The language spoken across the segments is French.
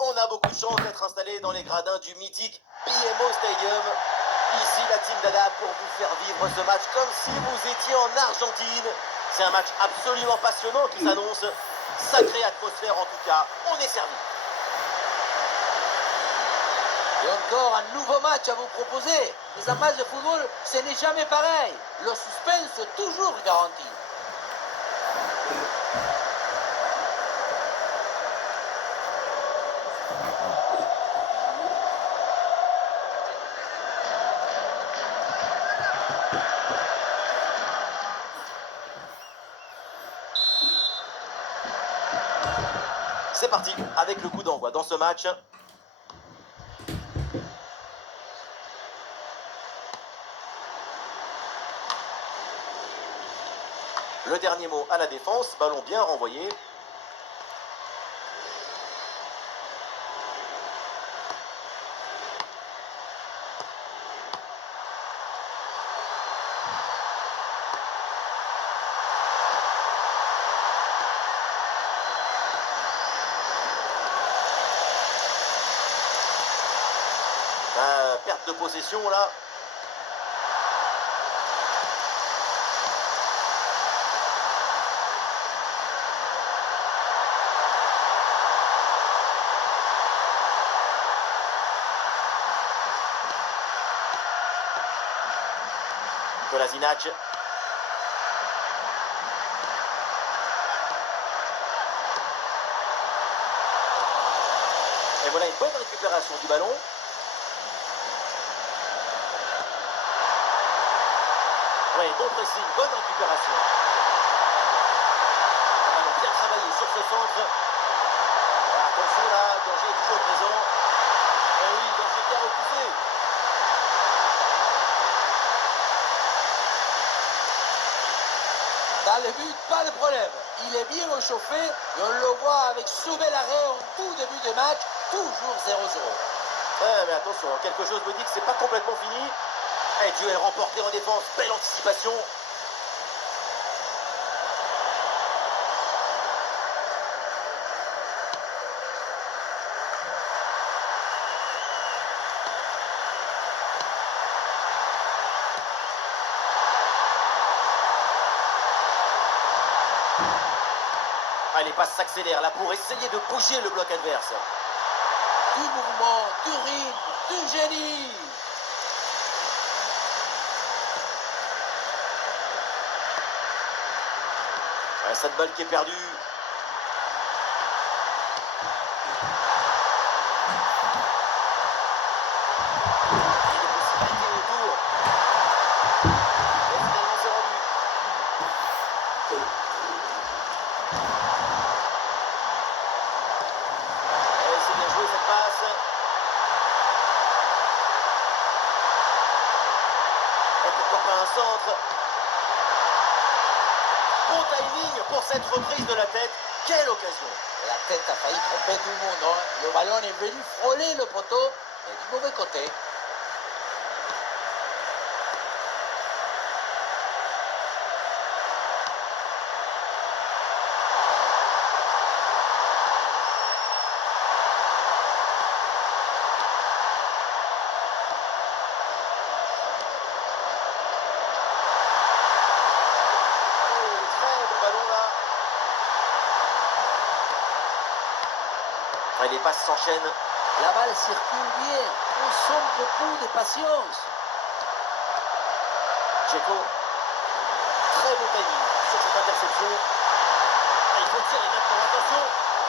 On a beaucoup de chance d'être installé dans les gradins du mythique BMO Stadium. Ici, la team d'Ada pour vous faire vivre ce match comme si vous étiez en Argentine. C'est un match absolument passionnant qui s'annonce. Sacrée atmosphère en tout cas, on est servi. Et encore un nouveau match à vous proposer. Mais un match de football, ce n'est jamais pareil. Le suspense est toujours garanti. C'est parti avec le coup d'envoi dans ce match. Le dernier mot à la défense, ballon bien renvoyé. Perte de possession là. Kolasinac. Et voilà une bonne récupération du ballon. Oui, bon pressing, bonne récupération. Ballon bien travaillé sur ce centre. Voilà, attention là, danger est toujours présent. Et oui, danger bien repoussé. Dans le but, pas de problème. Il est bien réchauffé et on le voit avec ce bel arrêt en tout début de match, toujours 0-0. Ouais, mais attention, quelque chose me dit que c'est pas complètement fini. Et duel remporté en défense, belle anticipation. Ah, les passes s'accélèrent là pour essayer de bouger le bloc adverse. Du mouvement, du rythme, du génie. Ouais, cette balle qui est perdue. Et des possibilités autour. Et finalement c'est rendu. Et c'est bien joué cette passe. Et pourquoi pas un centre. Bon timing pour cette reprise de la tête. Quelle occasion! La tête a failli tromper tout le monde. Hein. Le ballon est venu frôler le poteau, mais du mauvais côté. Et les passes s'enchaînent. La balle circule bien. On sent beaucoup de patience. Džeko. Très bon timing sur cette interception. Et il faut tirer maintenant. Attention.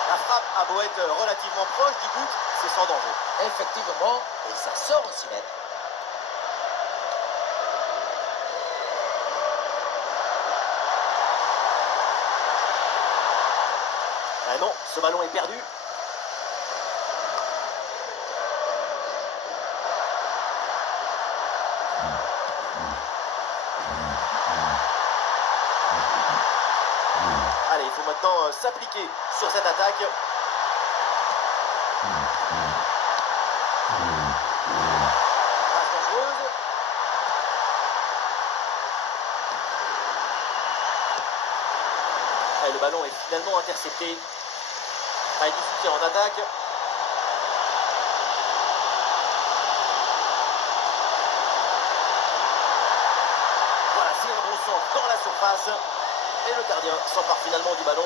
La frappe a beau être relativement proche du but, c'est sans danger. Effectivement, et ça sort au 6 mètres. Ah non, ce ballon est perdu. Allez, il faut maintenant s'appliquer sur cette attaque. Passe dangereuse. Et le ballon est finalement intercepté. Allez, du soutien en attaque. surface. Et le gardien s'empare finalement du ballon.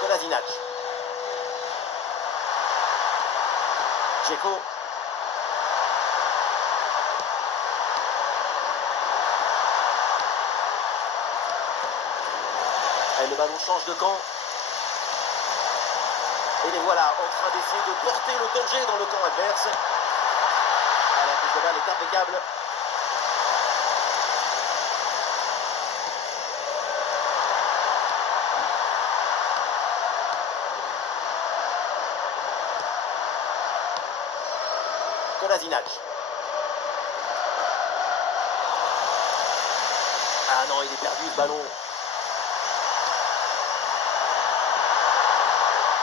Kolasinac. Dzeko. Et le ballon change de camp. Et les voilà en train d'essayer de porter le danger dans le camp adverse. Ah, la prise de balle est impeccable. Kolasinac. Ah non, il est perdu ce ballon.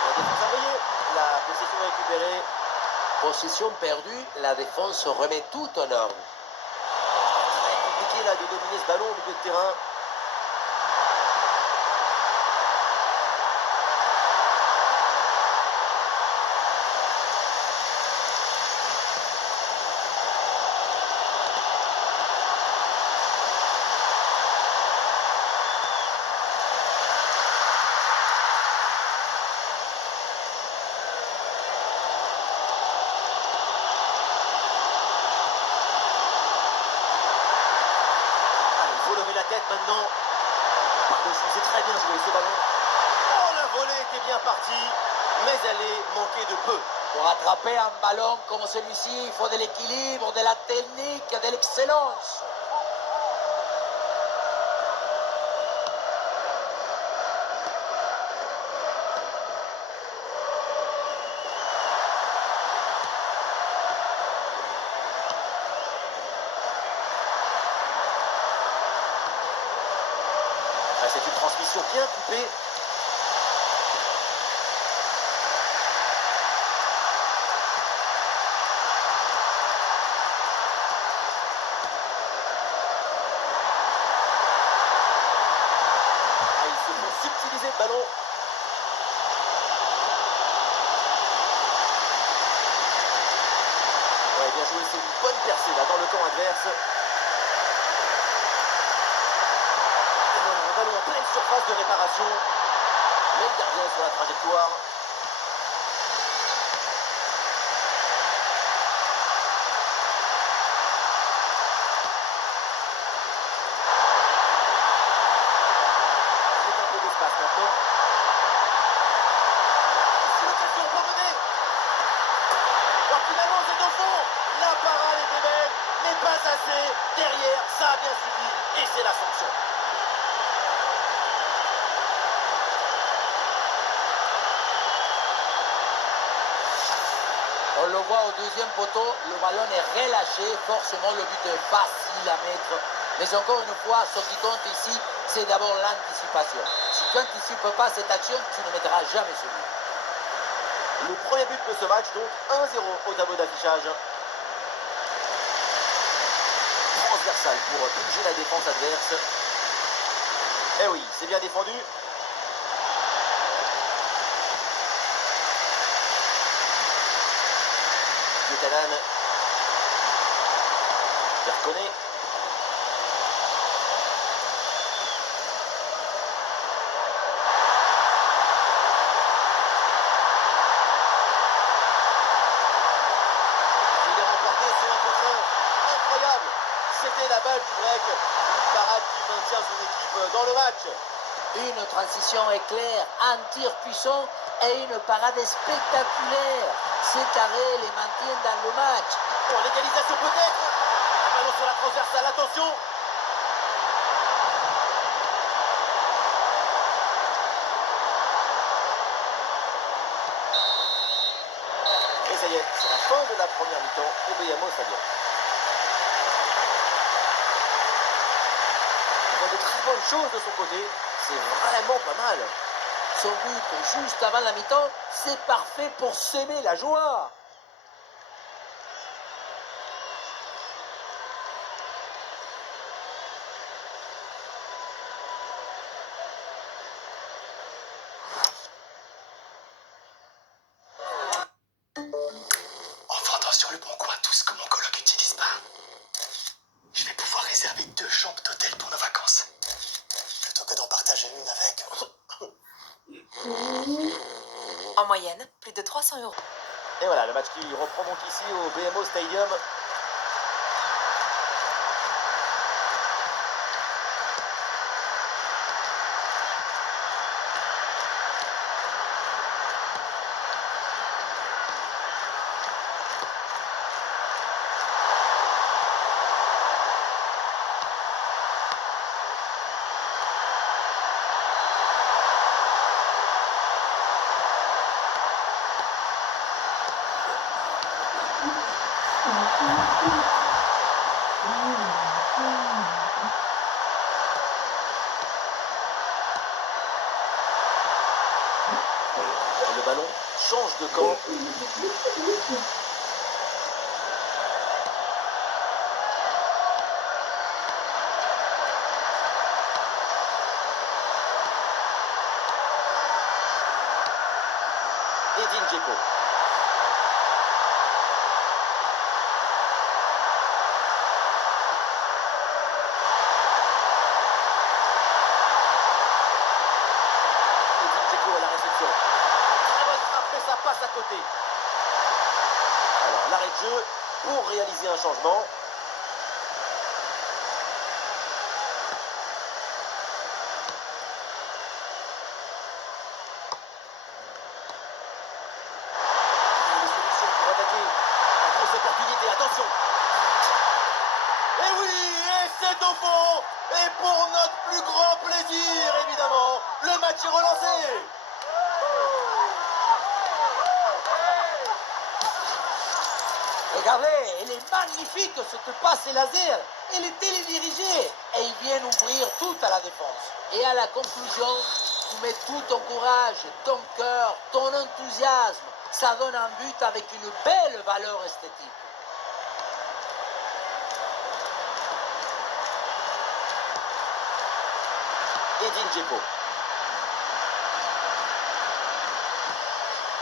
La défense a brillé. La possession récupérée. Possession perdue, la défense remet tout en ordre. Très compliqué là de dominer ce ballon au milieu de terrain. La tête maintenant. Par-dessus, c'est très bien joué ce ballon. Oh, la volée était bien partie, mais elle est manquée de peu. Pour attraper un ballon comme celui-ci, il faut de l'équilibre, de la technique, de l'excellence. C'est une transmission bien coupée. Ah, ils se font subtiliser le ballon. Ouais, bien joué, c'est une bonne percée là dans le camp adverse. Et voilà, un ballon en pleine surface de réparation. Mais le gardien sur la trajectoire. C'est un peu d'espace maintenant. C'est l'occasion pour mener. Alors finalement c'est au fond. La parade était belle, mais pas assez. Derrière, ça a bien suivi et c'est la sanction. On le voit au deuxième poteau, le ballon est relâché, forcément le but est facile à mettre. Mais encore une fois, ce qui compte ici, c'est d'abord l'anticipation. Si tu n'anticipes pas cette action, tu ne mettras jamais ce but. Le premier but de ce match, donc 1-0 au tableau d'affichage. Transversal pour bouger la défense adverse. Eh oui, c'est bien défendu. Buchanan. Je reconnais. Il est remporté sur un contre un. Incroyable. C'était la balle du grec. Une parade qui maintient son équipe dans le match. Une transition éclair, un tir puissant et une parade spectaculaire. Cet arrêt les maintient dans le match. Bon, l'égalisation peut-être. Un ballon sur la transversale, attention. Et ça y est, c'est la fin de la première mi-temps au BMO Stadium. Il voit de très bonnes choses de son côté. C'est vraiment pas mal. Son but juste avant la mi-temps, c'est parfait pour s'aimer la joie. chambre d'hôtel pour nos vacances. Plutôt que d'en partager une avec... En moyenne, plus de 300 euros. Et voilà, le match qui reprend donc ici au BMO Stadium. Le ballon change de camp. Edin Dzeko. Edin Dzeko à la réception. Très bonne frappe, mais ça passe à côté. Alors, l'arrêt de jeu pour réaliser un changement. Des solutions pour attaquer. La grosse opportunité, attention. Et oui, et c'est au fond. Et pour notre plus grand plaisir, évidemment, le match est relancé. Regardez, elle est magnifique cette passe laser. Elle est télédirigée et ils viennent ouvrir tout à la défense. Et à la conclusion, tu mets tout ton courage, ton cœur, ton enthousiasme. Ça donne un but avec une belle valeur esthétique. Edin Dzeko.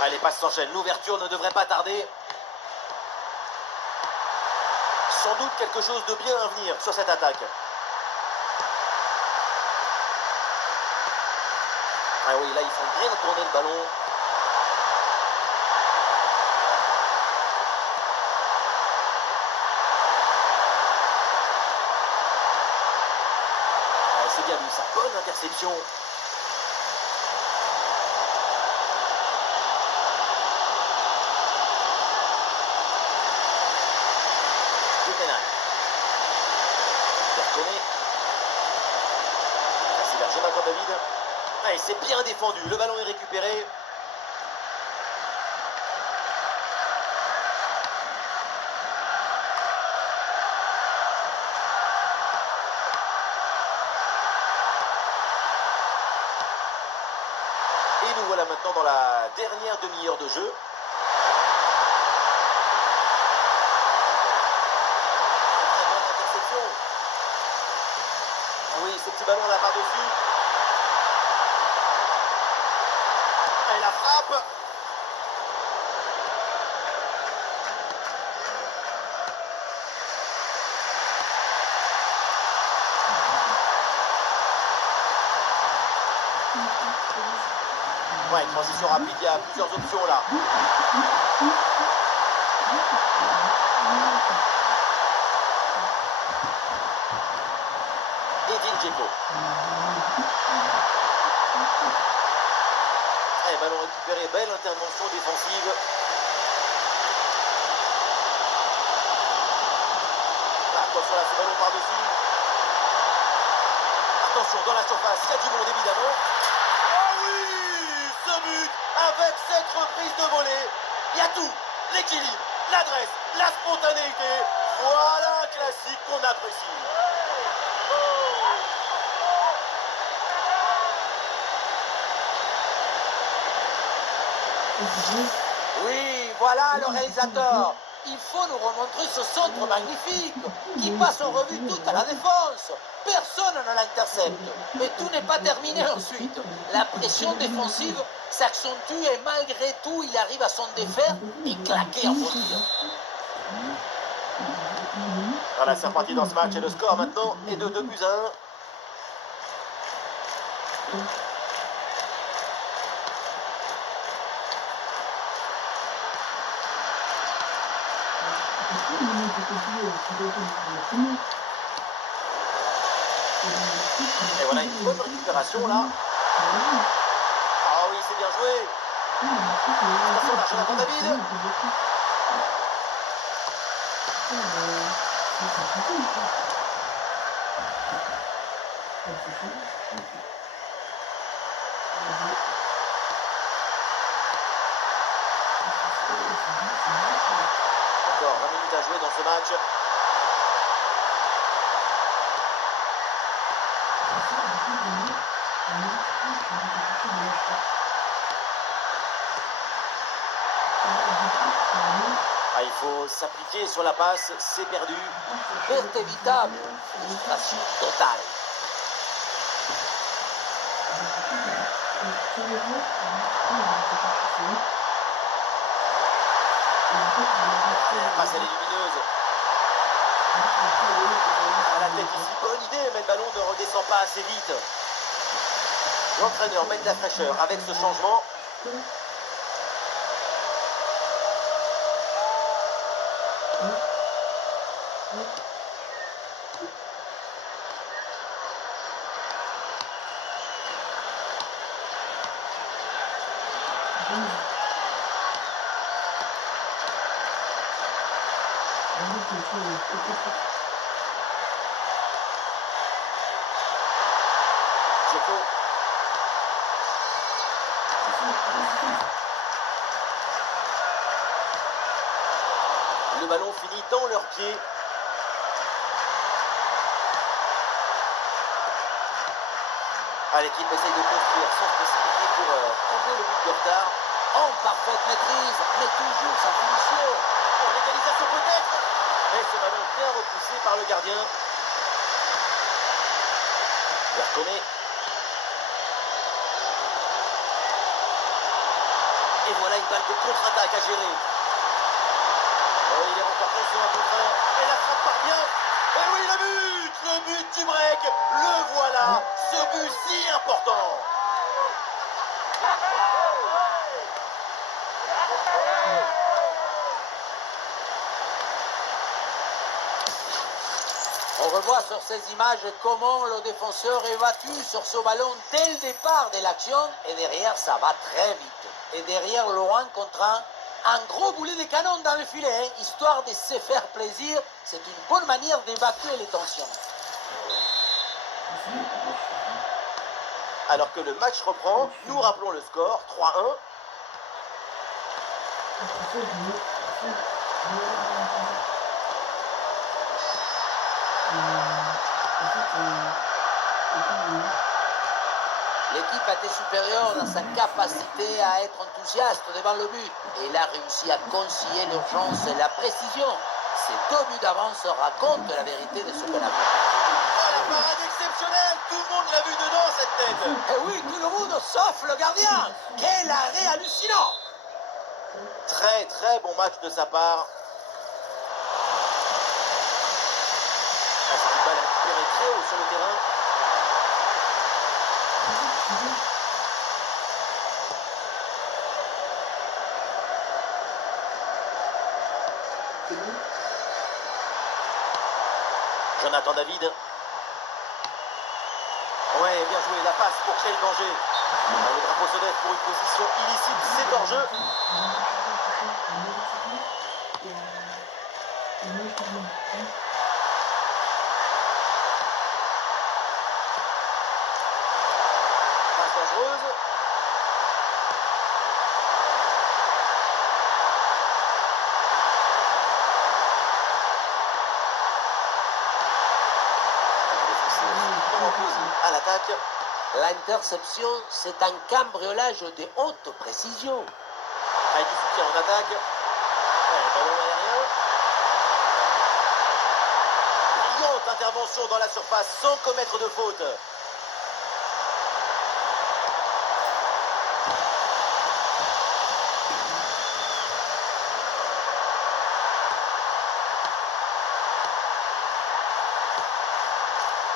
Allez, passe s'enchaîne. L'ouverture ne devrait pas tarder. Sans doute quelque chose de bien à venir sur cette attaque. Ah oui, là, ils font bien tourner le ballon. Ah, c'est bien vu, ça. Bonne interception. C'est vers Jonathan David. Allez, c'est bien défendu. Le ballon est récupéré. Et nous voilà maintenant dans la dernière demi-heure de jeu. Très bonne interception. Ah oui, ce petit ballon là par-dessus. Et la frappe. Ouais, transition rapide, il y a plusieurs options là. Edin Dzeko. Allez, ballon récupéré, belle intervention défensive. Attention là, ce ballon par-dessus. Attention, dans la surface, il y a du monde évidemment. Oh oui, ce but avec cette reprise de volée. Il y a tout, l'équilibre, l'adresse, la spontanéité. Voilà un classique qu'on apprécie. Oui, voilà le réalisateur. Il faut nous remontrer ce centre magnifique qui passe en revue toute à la défense. Personne ne l'intercepte. Mais tout n'est pas terminé ensuite. La pression défensive s'accentue et malgré tout, il arrive à s'en défaire et claquer en fauteuil. Voilà, c'est reparti dans ce match et le score maintenant est de 2-1. Et voilà une bonne récupération là. Ah oui, c'est bien joué. Attention là, Jonathan David. Encore 20 minutes à jouer dans ce match. Ah, il faut s'appliquer sur la passe, c'est perdu. Perte évitable, frustration totale. La passe elle est lumineuse. À la tête ici, bonne idée, mais le ballon ne redescend pas assez vite. L'entraîneur met de la fraîcheur avec ce changement. Choco. Le ballon finit dans leurs pieds. Ah, l'équipe essaye de construire sans se précipiter pour combler le but de retard. En parfaite maîtrise, mais toujours sa finition. Pour l'égalisation peut-être. Mais ce ballon bien repoussé par le gardien. Il va retourner. Et voilà une balle de contre-attaque à gérer. Oh, il est remporté sur un contre 1. Et la frappe part bien. Et oui, le but du break. Le voilà, ce but si important. On revoit sur ces images comment le défenseur est battu sur ce ballon dès le départ de l'action et derrière ça va très vite. Et derrière Laurent contraint un gros boulet de canon dans le filet, hein, histoire de se faire plaisir. C'est une bonne manière d'évacuer les tensions. Alors que le match reprend, nous rappelons le score 3-1. L'équipe a été supérieure dans sa capacité à être enthousiaste devant le but. Et il a réussi à concilier l'urgence et la précision. Ces 2 buts d'avance racontent la vérité de ce qu'on a vu. Oh, la parade exceptionnelle. Tout le monde l'a vu dedans, cette tête. Et oui, tout le monde sauf le gardien. Quel arrêt hallucinant! Très très bon match de sa part. Ah, c'est une balle récupérée très haut sur le terrain. Jonathan David. Ouais, bien joué, la passe pour créer le danger. Le drapeau se lève pour une position illicite, c'est hors jeu. Passe dangereuse. À l'attaque. L'interception, c'est un cambriolage de haute précision. Avec du soutien en attaque. Ouais, ballon aérien. Brillante intervention dans la surface sans commettre de faute.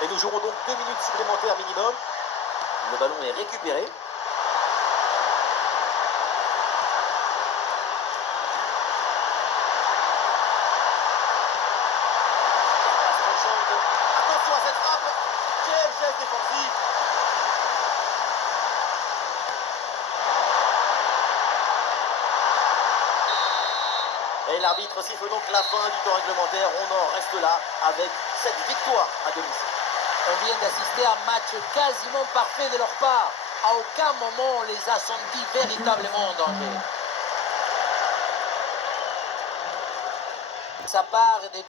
Et nous jouerons donc 2 minutes supplémentaires minimum. Le ballon est récupéré. Attention à cette frappe. Quel geste défensif. Et l'arbitre siffle donc la fin du temps réglementaire. On en reste là avec cette victoire à domicile. On vient d'assister à un match quasiment parfait de leur part. À aucun moment on les a sentis véritablement en danger. Ça part des